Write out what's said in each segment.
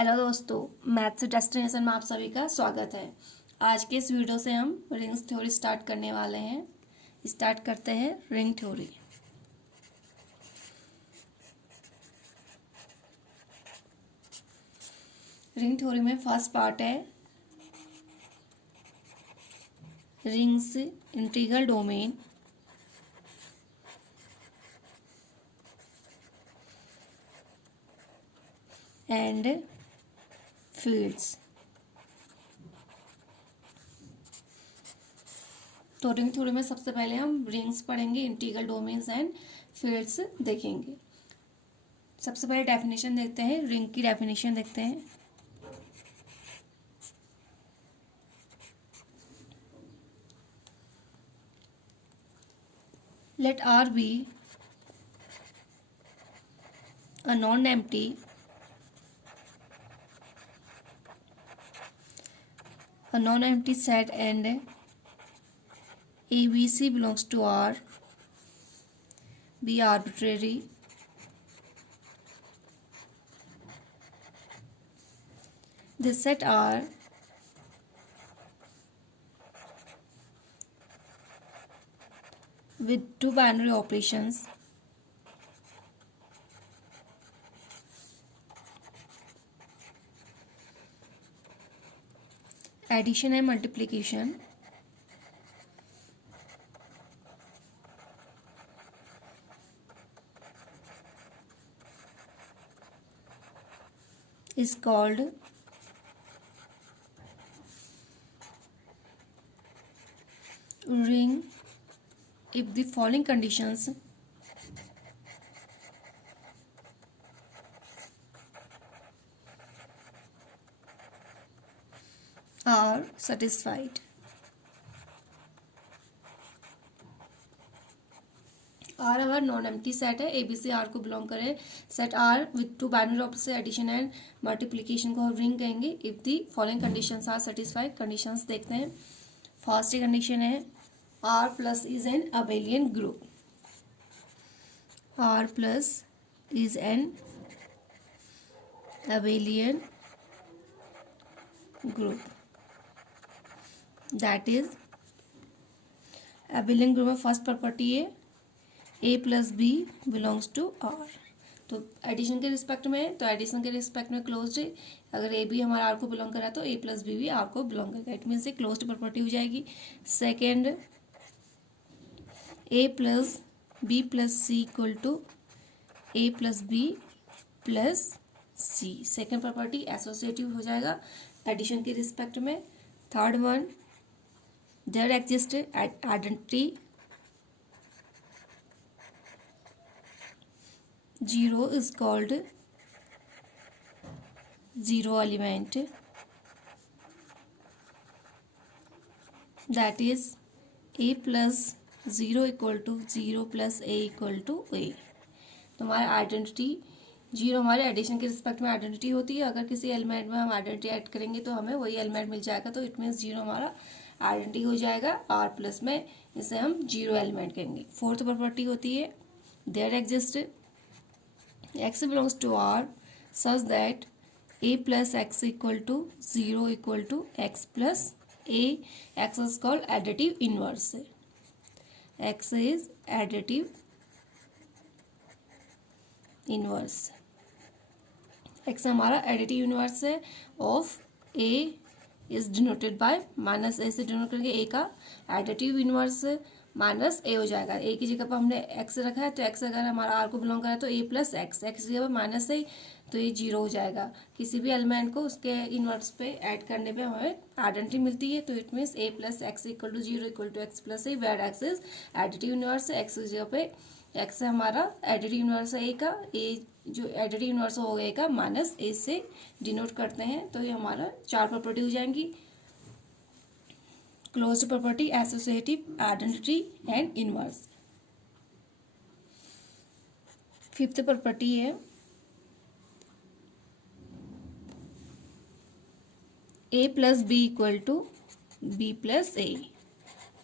Hello दोस्तों, maths destination में आप सभी का स्वागत है। आज के इस वीडियो से हम रिंग्स थ्योरी स्टार्ट करने वाले हैं। स्टार्ट करते हैं रिंग थ्योरी। रिंग थ्योरी में फर्स्ट पार्ट है rings integral domain and fields. तो रिंग थ्योरी में सबसे पहले हम रिंग्स पढ़ेंगे, इंटीग्रल डोमेन्स एंड फील्ड्स देखेंगे। सबसे पहले डेफिनेशन देखते हैं, रिंग की डेफिनेशन देखते हैं। Let R be a non-empty set and ABC belongs to R. Be arbitrary. This set R with two binary operations addition and multiplication is called ring if the following conditions are satisfied. R हमारा non empty set है, ABC R को belong करे। Set R with two binary operation से addition and multiplication को हम ring कहेंगे if the following conditions are satisfied. Conditions देखते हैं। फर्स्ट कंडीशन है R plus is an abelian group. R plus is an abelian group, that is abelian group में first property है a plus b belongs to R. तो addition के respect में, तो addition के रिस्पेक्ट में क्लोज्ड है। अगर ए बी हमारा आर को बिलोंग करा तो ए प्लस बी भी आर को बिलोंग करेगा। It means A closed property हो जाएगी। Second, A plus B plus C equal to A plus B plus C. Second property associative हो जाएगा एडिशन के रिस्पेक्ट में। Third one, there exist identity zero is called zero element, that is a plus 0 equal to 0 plus a equal to a। तो हमारा identity zero हमारे addition के respect में identity होती है। अगर किसी एलिमेंट में हम आइडेंटिटी ऐड करेंगे तो हमें वही एलिमेंट मिल जाएगा, तो इट मीन्स जीरो हमारा आइडेंटिटी हो जाएगा आर प्लस में, इसे हम जीरो एलिमेंट कहेंगे। फोर्थ प्रॉपर्टी होती है there exist x belongs to R such that a plus x equal to 0 equal to x plus a। x is called additive inverse। x is additive inverse। x हमारा additive inverse है of a is denoted by minus a से denote करेंगे a का additive inverse minus ए हो जाएगा। ए की जगह पर हमने एक्स रखा है, तो एक्स अगर हमारा आर को बिलोंग करा तो ए प्लस एक्स, एक्स की जगह पर माइनस ए, तो ये जीरो हो जाएगा। किसी भी एलिमेंट को उसके इनवर्स पे ऐड करने पे हमें आइडेंटिटी मिलती है, तो it means A plus X equal to zero equal to X plus A, where X is additive inverse. X की जगह पे एक्स हमारा एडिटिव इनवर्स है ए का, ए जो एडिटिव इनवर्स हो गए का माइनस ए से डिनोट करते हैं, तो ये हमारा चार प्रॉपर्टी हो जाएंगी। Closed property, associative, identity and inverse. Fifth property है a plus b equal to b plus a.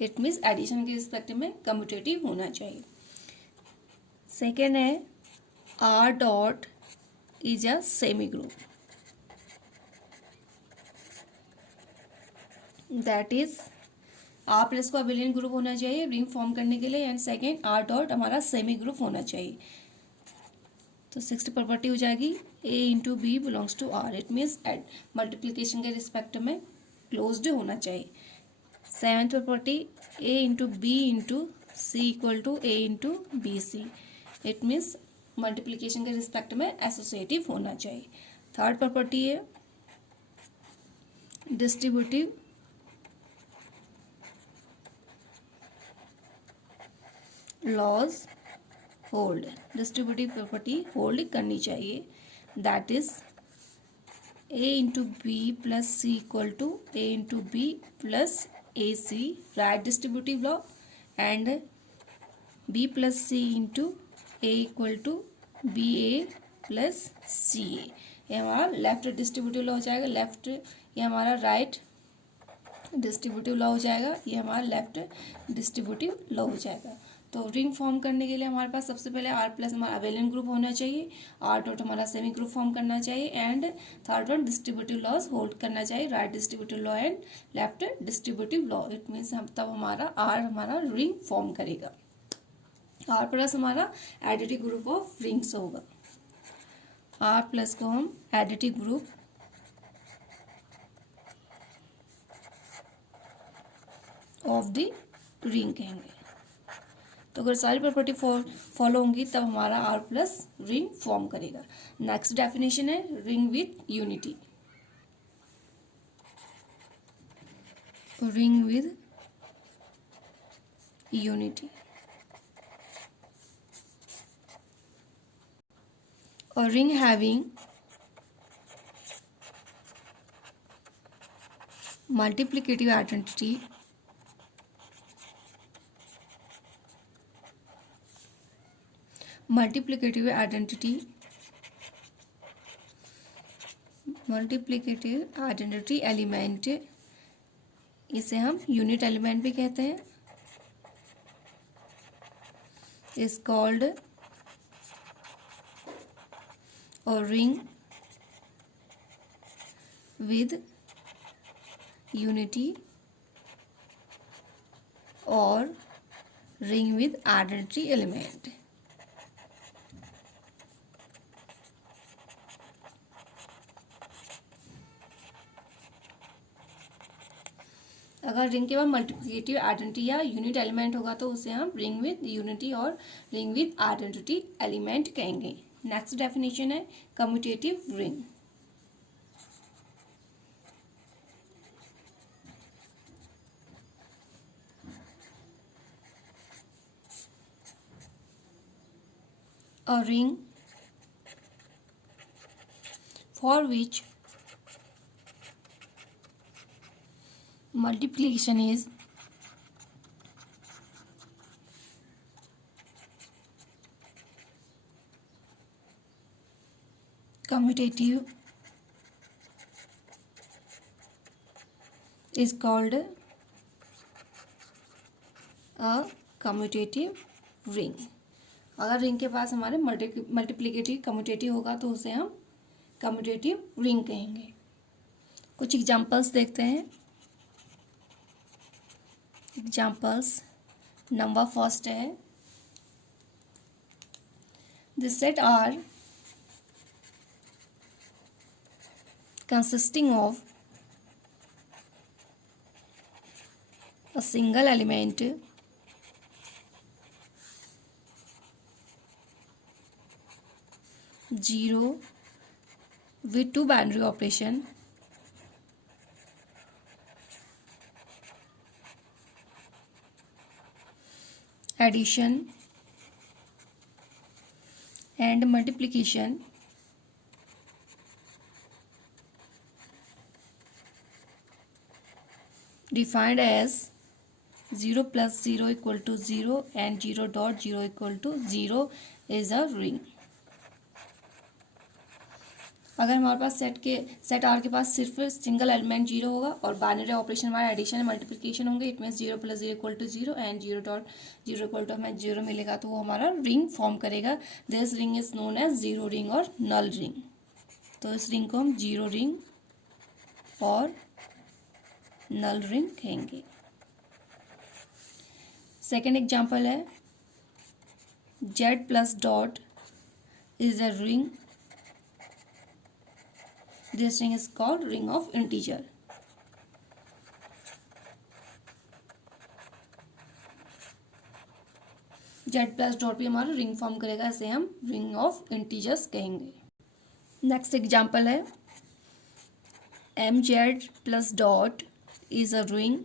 It means addition के रिस्पेक्ट में कम्यूटेटिव होना चाहिए। सेकेंड है R dot is a semi group. That is R plus को abelian group होना चाहिए ring form करने के लिए, एंड सेकेंड आर डॉट हमारा सेमी ग्रुप होना चाहिए। तो सिक्स्थ प्रॉपर्टी हो जाएगी a into b belongs to R, it means at multiplication के रिस्पेक्ट में क्लोज्ड होना चाहिए। Seventh property A into B into C equal to A into B C, it means multiplication के रिस्पेक्ट में associative होना चाहिए। थर्ड प्रॉपर्टी है distributive laws hold, distributive property hold करनी चाहिए, that is A into B plus C equal to A into B plus A C, right distributive law, and B plus C into A equal to B A plus सी ए, ये हमारा left distributive law हो जाएगा। Left ये हमारा right distributive law हो जाएगा, ये हमारा लेफ्ट डिस्ट्रीब्यूटिव लॉ हो जाएगा। तो रिंग फॉर्म करने के लिए हमारे पास सबसे पहले आर प्लस हमारा अबेलियन ग्रुप होना चाहिए, आर डॉट हमारा सेमी ग्रुप फॉर्म करना चाहिए, and third one distributive laws hold करना चाहिए, right distributive law and left distributive law, it means हम तब हमारा आर हमारा रिंग फॉर्म करेगा। आर प्लस हमारा एडिटिव ग्रुप ऑफ रिंग्स होगा, आर प्लस को हम additive group of the ring कहेंगे। तो अगर सारी प्रॉपर्टी फॉलो होंगी तब हमारा आर प्लस रिंग फॉर्म करेगा। नेक्स्ट डेफिनेशन है ring with unity, ring with unity, a ring having multiplicative identity element, इसे हम यूनिट एलिमेंट भी कहते हैं, इज कॉल्ड और रिंग विद यूनिटी और रिंग विद आइडेंटिटी एलिमेंट। अगर रिंग के बाद मल्टीप्लिकेटिव आइडेंटिटी या यूनिट एलिमेंट होगा तो उसे हम रिंग विद यूनिटी और रिंग विद आइडेंटिटी एलिमेंट कहेंगे। नेक्स्ट डेफिनेशन है commutative ring, a ring for which multiplication is commutative is called a commutative ring। अगर रिंग के पास हमारे मल्टीप्लिकेटिव कम्यूटेटिव होगा तो उसे हम कम्यूटेटिव रिंग कहेंगे। कुछ एग्जांपल्स देखते हैं। एग्जांपल्स नंबर फर्स्ट है this set R consisting of a single element zero with two binary operation addition and multiplication defined as 0 plus 0 equal to 0 and 0 dot 0 equal to 0 is a ring। अगर हमारे पास set are के पास सिर्फ single element 0 होगा और binary operation हमारे addition and multiplication होंगे, it means 0 plus 0 equal to 0 and 0 dot 0 equal to हमें 0 मिलेगा तो वो हमारा रिंग फॉर्म करेगा। This ring is known as zero ring और नल रिंग। तो इस रिंग को हम जीरो रिंग और नल रिंग कहेंगे। सेकेंड एग्जाम्पल है Z plus dot is a ring, this ring is called ring of integer. Z plus dot भी हमारा रिंग फॉर्म करेगा, इसे हम रिंग ऑफ इंटीजर्स कहेंगे। नेक्स्ट एग्जाम्पल है M Z plus dot is a ring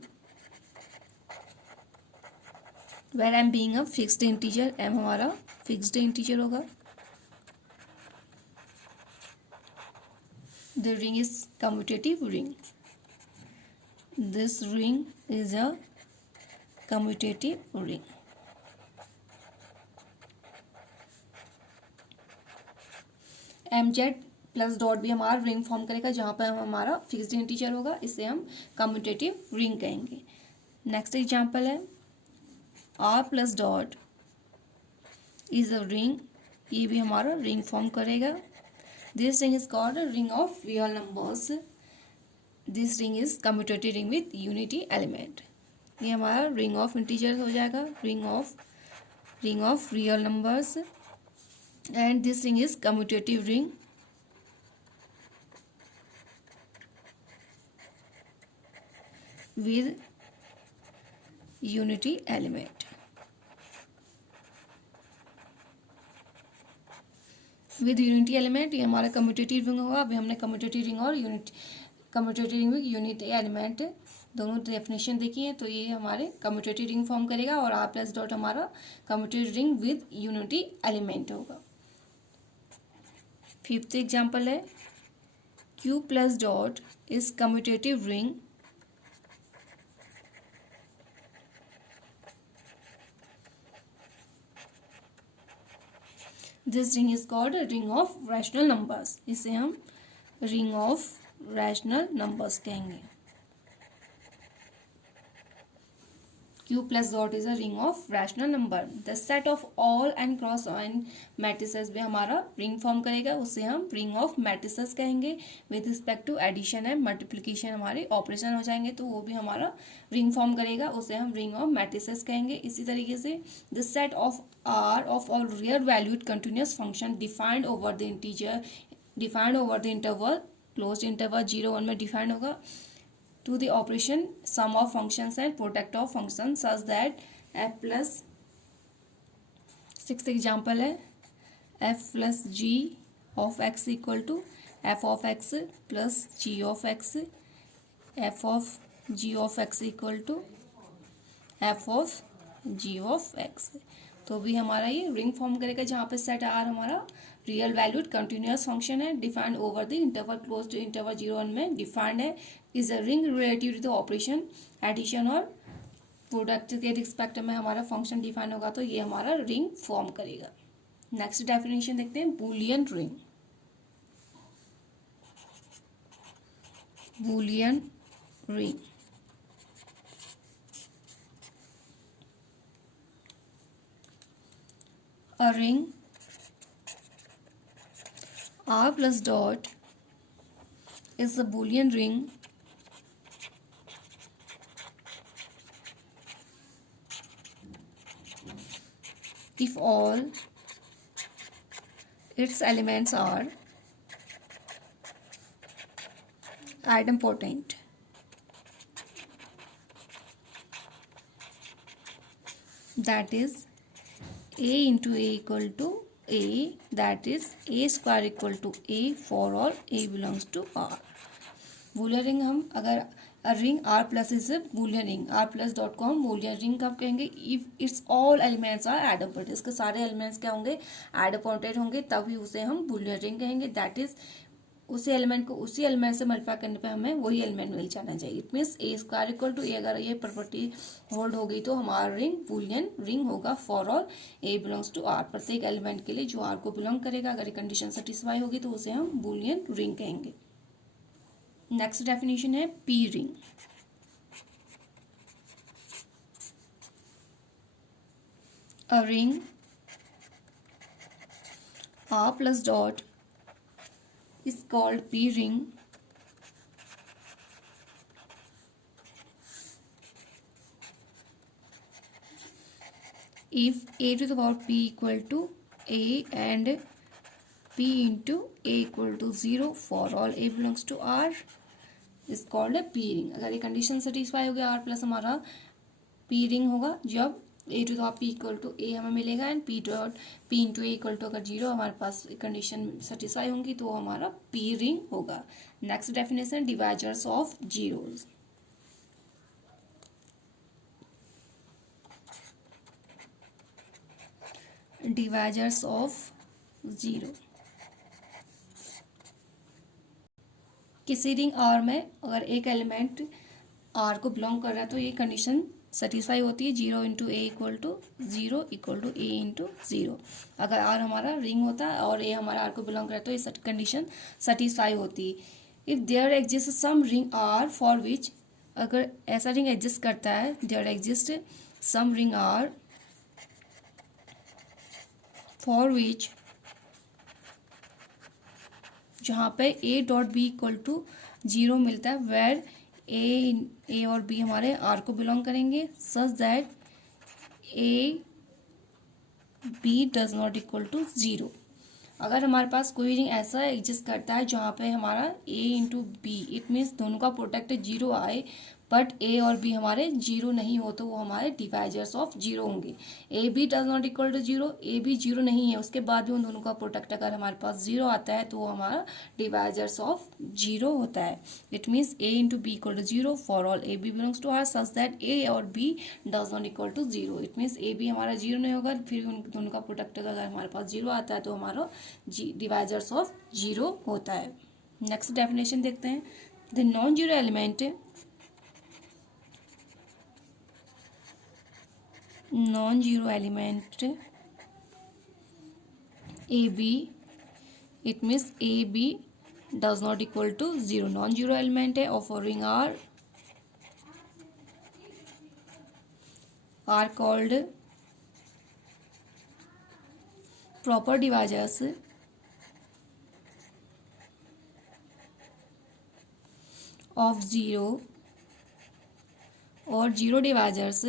where M being a fixed integer, M हमारा fixed integer होगा। The ring is commutative ring, this ring is a commutative ring. M Z plus dot भी हमारा ring form करेगा जहाँ पर हमारा fixed integer होगा, इसे हम कम्यूटेटिव रिंग कहेंगे। नेक्स्ट एग्जाम्पल है R plus dot is a ring, ये भी हमारा रिंग फॉर्म करेगा। This ring is called ring of real numbers, this ring is commutative ring with unity element. ये हमारा रिंग ऑफ इंटीजर हो जाएगा, ring of real numbers, and this ring is commutative ring with unity element। With unity element ये हमारा commutative ring होगा। अभी हमने commutative ring और commutative ring with unity element दोनों डेफिनेशन देखी है, तो ये हमारे कम्यूटेटिव रिंग फॉर्म करेगा और आर प्लस डॉट हमारा commutative ring with unity element होगा। फिफ्थ एग्जाम्पल है Q plus dot is commutative ring this ring is called ring of rational numbers, इसे हम रिंग ऑफ रैशनल नंबर्स कहेंगे। Q plus dot is a ring of rational number, the set of all and cross n matrices भी हमारा ring form करेगा, उसे हम ring of matrices कहेंगे। With respect to addition and multiplication हमारे operation हो जाएंगे तो वो भी हमारा रिंग फॉर्म करेगा, उसे हम रिंग ऑफ मैट्रिसेस कहेंगे। इसी तरीके से the set of R of all real valued continuous function defined over the integer, defined over the interval, closed interval 0-1 में डिफाइंड होगा, to the operation sum of functions and product of functions such that f plus, sixth example है f plus g of x equal to f of x plus g of x, f of g of x equal to f of g of x। तो भी हमारा ये ring form करेगा जहाँ पे set R हमारा real valued continuous function है, defined over the interval close to interval 0-1 में डिफाइंड है, is a ring relative to the operation addition और प्रोडक्ट के रिस्पेक्ट में हमारा फंक्शन डिफाइन होगा, तो ये हमारा रिंग फॉर्म करेगा। नेक्स्ट डेफिनेशन देखते हैं Boolean ring. Boolean ring a ring R plus dot is a Boolean ring if all its elements are idempotent, that is a into a equal to a, that is a square equal to a for all a belongs to R। Boolean ring हम अगर ring R plus is Boolean ring, R plus dot को हम Boolean ring कब कहेंगे, if its all elements are idempotent, इसके सारे elements क्या होंगे एडमपोर्टेड होंगे, तभी उसे हम बूलियन रिंग कहेंगे। दैट इज उसी एलिमेंट को उसी एलिमेंट से मल्टीप्लाई करने पे हमें वही एलिमेंट मिल जाना चाहिए। It means a square equal to a, अगर ये प्रॉपर्टी होल्ड हो गई तो हमारा रिंग बूलियन रिंग होगा for all a belongs to R, प्रत्येक एलिमेंट के लिए जो आर को बिलोंग करेगा, अगर ये कंडीशन सेटिस्फाई होगी तो उसे हम बूलियन रिंग कहेंगे। नेक्स्ट डेफिनेशन है P ring. A ring R plus dot is called P ring if a to the power p equal to a and p into a equal to 0 for all a belongs to r is called a p ring। अगर ये condition satisfy हो गया r plus हमारा p ring होगा जब a to the power p equal to a हमें मिलेगा and p dot p into a equal to अगर 0 हमारे पास कंडीशन सेटिस्फाई होंगी तो हमारा p रिंग होगा। Next definition divisors of zeros. Divisors of zero, किसी रिंग आर में अगर एक एलिमेंट आर को बिलोंग कर रहा है तो ये कंडीशन सेटिस्फाई होती है 0 into A equal to 0 equal to A into 0। अगर आर हमारा रिंग होता है और ए हमारा आर को बिलोंग कर रहा है तो ये कंडीशन सेटिस्फाई होती है। If there exist some ring R for which, अगर ऐसा रिंग एग्जिस्ट करता है, there exist some ring R for which, जहाँ पे A dot B equal to 0 मिलता है, वेर ए और बी हमारे आर को बिलोंग करेंगे, such that A B does not equal to 0। अगर हमारे पास कोई रिंग ऐसा एग्जिस्ट करता है जहाँ पे हमारा ए इंटू बी, इट मीन्स दोनों का प्रोडक्ट 0 आए बट ए और बी हमारे 0 नहीं हो तो वो हमारे डिवाइजर्स ऑफ 0 होंगे। A B does not equal to 0, A B 0 नहीं है, उसके बाद भी उन दोनों का प्रोडक्ट अगर हमारे पास 0 आता है तो वो हमारा डिवाइजर्स ऑफ 0 होता है। It means a into b equal to 0 for all a b belongs to R such that a और b does not equal to 0। It means a B हमारा 0 नहीं होगा, फिर उन दोनों का प्रोडक्ट अगर हमारे पास 0 आता है तो हमारा डिवाइजर्स ऑफ 0 होता है। नेक्स्ट डेफिनेशन देखते हैं। The non zero element, non-zero element AB, it means AB does not equal to 0। non-zero element है of a ring R are called proper divisors of 0 और zero divisors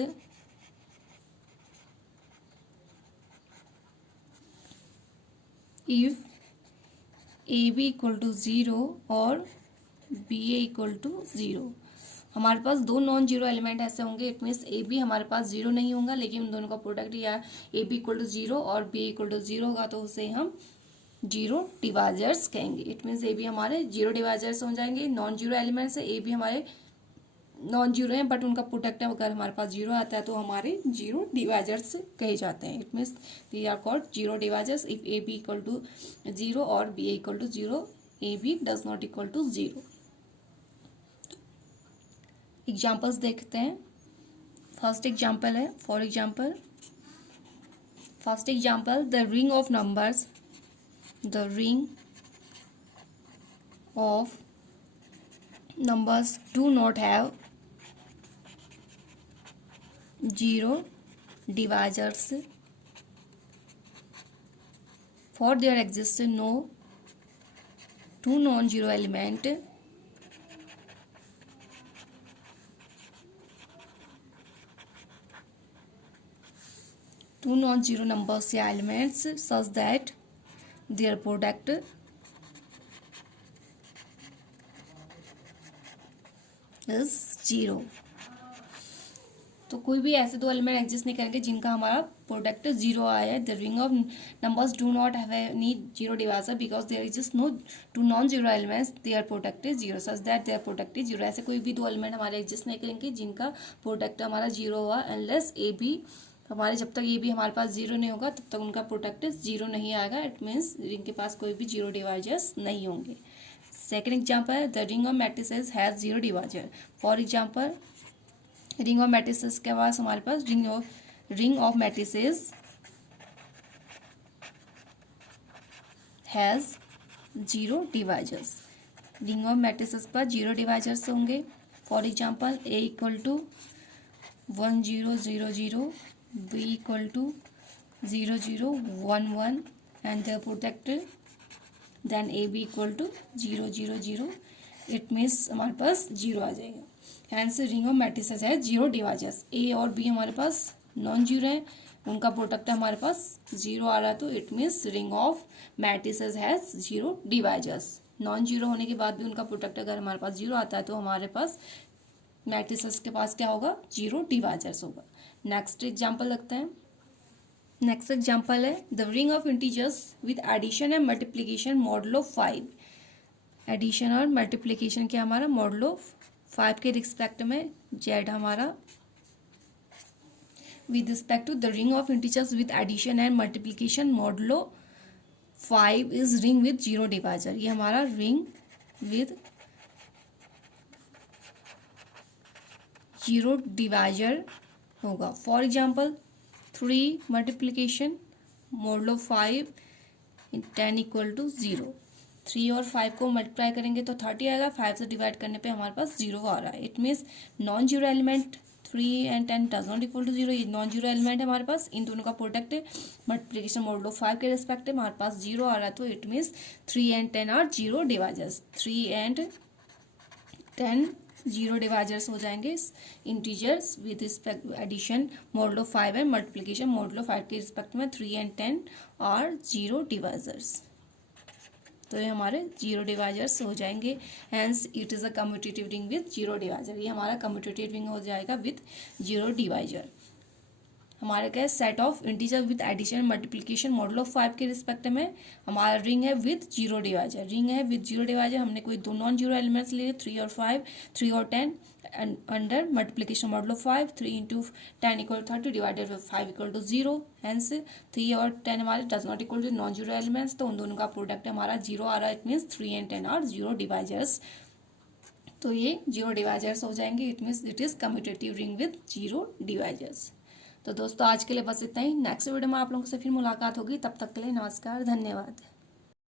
if A B equal to 0 और B A equal to 0। हमारे पास दो non zero element ऐसे होंगे, it means a B हमारे पास 0 नहीं होगा लेकिन उन दोनों का प्रोडक्ट या ए बी इक्वल टू 0 और बी इक्वल टू 0 होगा तो उसे हम जीरो डिवाइजर्स कहेंगे। इट मीन्स ए बी हमारे जीरो डिवाइजर्स हो जाएंगे। नॉन जीरो एलिमेंट्स है, ए बी हमारे नॉन जीरो हैं बट उनका प्रोडक्ट अगर हमारे पास 0 आता है तो हमारे जीरो डिवाइजर्स कहे जाते हैं। It means they are called zero divisors if A B equal to 0 और B A equal to 0, A B does not equal to 0। Examples देखते हैं। फर्स्ट एग्जाम्पल है, for example first example the ring of numbers, the ring of numbers do not have zero divisors for there exists no two non-zero element two non-zero numbers या elements such that their product is 0। तो कोई भी ऐसे दो element exist नहीं करेंगे जिनका हमारा प्रोडक्ट 0 आया है। The ring of numbers do not have any zero divisor because there is just no two non zero elements, their product is 0 such that their product is 0। ऐसे कोई भी दो एलिमेंट हमारे एग्जिस्ट नहीं करेंगे जिनका प्रोडक्ट हमारा 0 हुआ अनलेस ए बी हमारे, जब तक ए बी हमारे पास 0 नहीं होगा तब तक उनका प्रोडक्ट 0 नहीं आएगा। इट मीन्स रिंग के पास कोई भी जीरो डिवाइजर्स नहीं होंगे। सेकेंड एग्जाम्पल है the ring of matrices has zero divisor. For example ring of matrices के पास हमारे पास ring of matrices has zero divisors. Ring of matrices पर जीरो डिवाइजर्स होंगे। For example a equal to 1 0 0 0, b equal to 0 0 1 1 and the product then a B equal to 0 0 0। It means हमारे पास 0 आ जाएगा। हैंस रिंग ऑफ मैट्रिसेस है zero divisors. ए और B हमारे पास non zero है उनका प्रोडक्ट हमारे पास जीरो आ रहा है, तो it means ring of matrices has zero divisors. Non zero होने के बाद भी उनका प्रोडक्ट अगर हमारे पास जीरो आता है तो हमारे पास मैट्रिसेस के पास क्या होगा, जीरो डिवाइजर्स होगा। नेक्स्ट एग्जाम्पल लगते हैं। नेक्स्ट एग्जाम्पल है the ring of integers with addition and multiplication modulo 5। Addition और मल्टीप्लीकेशन क्या हमारा मॉडुलो 5 के रिस्पेक्ट में जेड हमारा with respect to the ring of integers with addition and multiplication modulo 5 is ring with zero divisor। ये हमारा ring with zero divisor होगा। For example 3 multiplication modulo 5 10 equal to 0। 3 और 5 को मल्टीप्लाई करेंगे तो 30 आएगा, 5 से डिवाइड करने पे हमारे पास 0 आ रहा है। It means non zero element 3 and 10 does not equal to 0। ये नॉन जीरो एलिमेंट है हमारे पास, इन दोनों का प्रोडक्ट है मल्टीप्लीकेशन मोडुलो 5 के रिस्पेक्ट में हमारे पास 0 आ रहा है, तो it means 3 and 10 are zero divisors. 3 and 10 zero divisors हो जाएंगे integers with respect addition modulo 5 है, मल्टीप्लीकेशन मोडुलो 5 के रिस्पेक्ट में 3 and 10 आर जीरो डिवाइजर्स। तो ये हमारे जीरो डिवाइजर्स हो जाएंगे। Hence it is a commutative ring with zero divisor. ये हमारा कम्यूटेटिव रिंग हो जाएगा विद जीरो डिवाइजर। हमारे क्या है set of integer with addition multiplication modulo 5 के रिस्पेक्ट में हमारा रिंग है विद जीरो डिवाइजर। रिंग है विद जीरो डिवाइजर, हमने कोई दो नॉन जीरो एलिमेंट्स लिए 3 और 5, 3 और 10 under multiplication modulo 5, 3 into 10 equal 30 divided by 5 equal to 0। Hence 3 और 10 हमारे does not equal to non zero elements, तो उन दोनों का प्रोडक्ट हमारा 0 आ रहा है। It means 3 and 10 are zero divisors. तो ये जीरो डिवाइजर्स हो जाएंगे। It means it is commutative ring with zero divisors. तो दोस्तों आज के लिए बस इतना ही। नेक्स्ट वीडियो में आप लोगों से फिर मुलाकात होगी, तब तक के लिए नमस्कार, धन्यवाद।